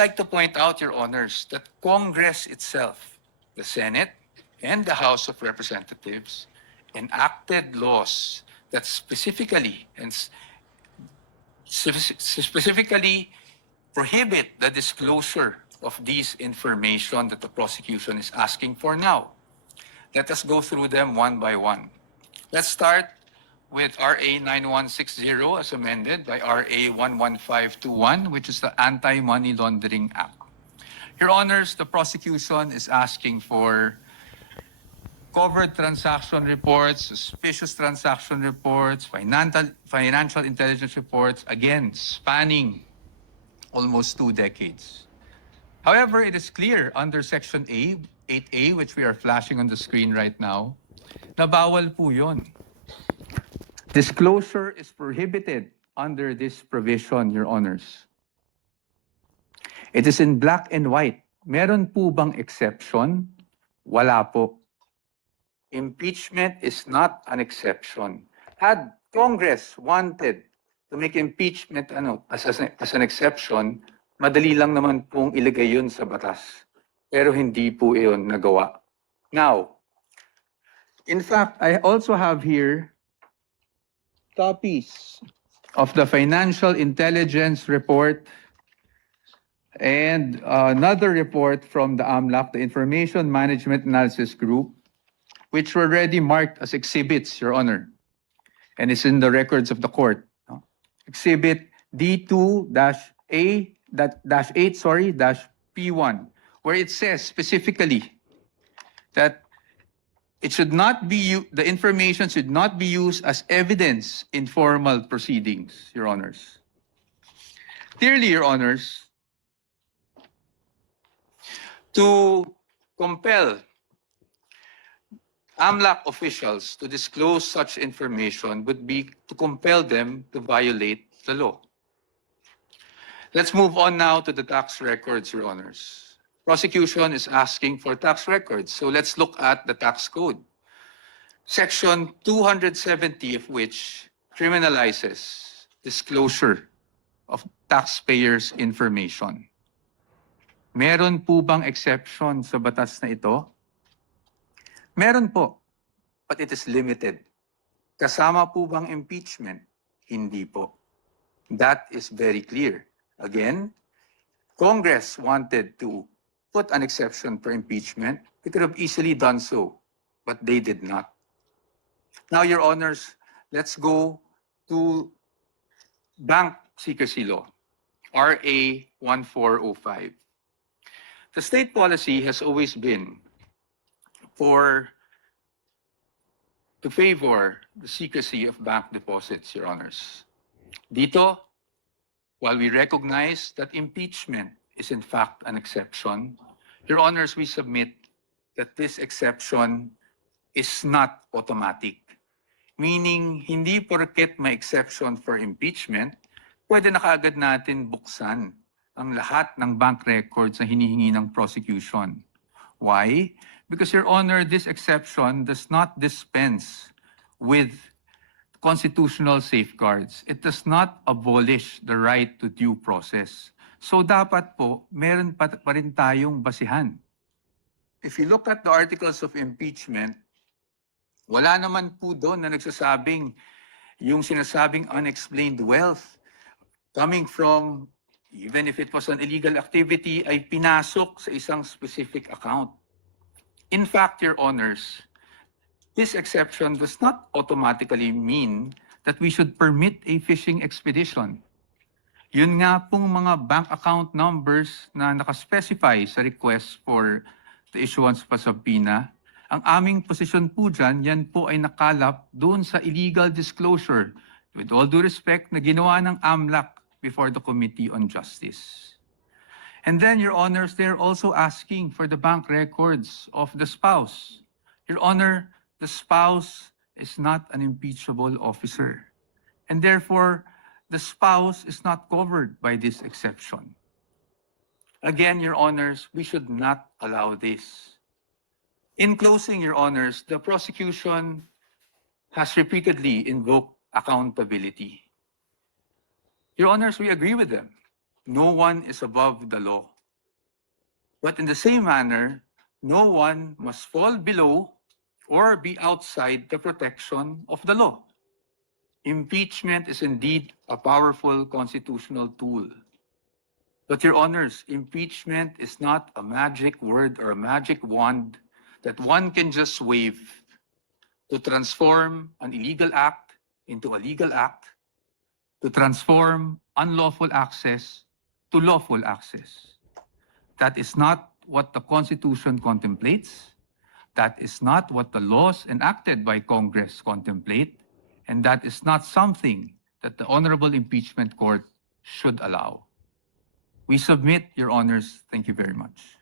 like to point out, Your Honors, that Congress itself, the Senate and the House of Representatives, enacted laws that specifically specifically prohibit the disclosure of these information that the prosecution is asking for now. Let us go through them one by one. Let's start with RA 9160 as amended by RA 11521, which is the Anti-Money Laundering Act. Your Honors, the prosecution is asking for covered transaction reports, suspicious transaction reports, financial intelligence reports, again, spanning almost 2 decades. However, it is clear under Section 8A, which we are flashing on the screen right now, na bawal po yun. Disclosure is prohibited under this provision, Your Honors. It is in black and white. Meron po bang exception? Wala po. Impeachment is not an exception. Had Congress wanted to make impeachment as an exception, madali lang naman pong ilagay yun sa batas. Pero hindi po iyon nagawa. Now, in fact, I also have here copies of the Financial Intelligence Report and another report from the AMLAC, the Information Management Analysis Group, which were already marked as exhibits, Your Honor, and it's in the records of the court. Exhibit D2-8-P1, where it says specifically that it should not be the information should not be used as evidence in formal proceedings, Your Honors. Clearly, Your Honors, to compel AMLAC officials to disclose such information would be to compel them to violate the law. Let's move on now to the tax records, Your Honors. Prosecution is asking for tax records, so let's look at the tax code. Section 270 of which criminalizes disclosure of taxpayers' information. Meron po bang exception sa batas na ito? Meron po, but it is limited. Kasama po bang impeachment? Hindi po. That is very clear. Again, Congress wanted to put an exception for impeachment. They could have easily done so, but they did not. Now, Your Honors, let's go to Bank Secrecy Law, RA 1405. The state policy has always been to favor the secrecy of bank deposits, Your Honors. Dito, while we recognize that impeachment is in fact an exception, Your Honors, we submit that this exception is not automatic. Meaning, hindi porket may exception for impeachment, pwede na kaagad natin buksan ang lahat ng bank records na hinihingi ng prosecution. Why? Because, Your Honor, this exception does not dispense with constitutional safeguards. It does not abolish the right to due process. So dapat po, meron pa rin tayong basihan. If you look at the articles of impeachment, wala naman po doon na nagsasabing yung sinasabing unexplained wealth coming from, even if it was an illegal activity, ay pinasok sa isang specific account. In fact, Your Honors, this exception does not automatically mean that we should permit a fishing expedition. Yun nga pong mga bank account numbers na nakaspecify sa request for the issuance of a subpoena, ang aming posisyon po dyan, yan po ay nakalap doon sa illegal disclosure, with all due respect, na ginawa ng AMLAC before the Committee on Justice. And then, Your Honors, they're also asking for the bank records of the spouse. Your Honor, the spouse is not an impeachable officer. And therefore, the spouse is not covered by this exception. Again, Your Honors, we should not allow this. In closing, Your Honors, the prosecution has repeatedly invoked accountability. Your Honors, we agree with them. no one is above the law. But in the same manner, no one must fall below or be outside the protection of the law. Impeachment is indeed a powerful constitutional tool. But Your Honors, impeachment is not a magic word or a magic wand that one can just wave to transform an illegal act into a legal act, to transform unlawful access to lawful access. That is not what the Constitution contemplates. That is not what the laws enacted by Congress contemplate. And that is not something that the Honorable Impeachment Court should allow. We submit, Your Honors. Thank you very much.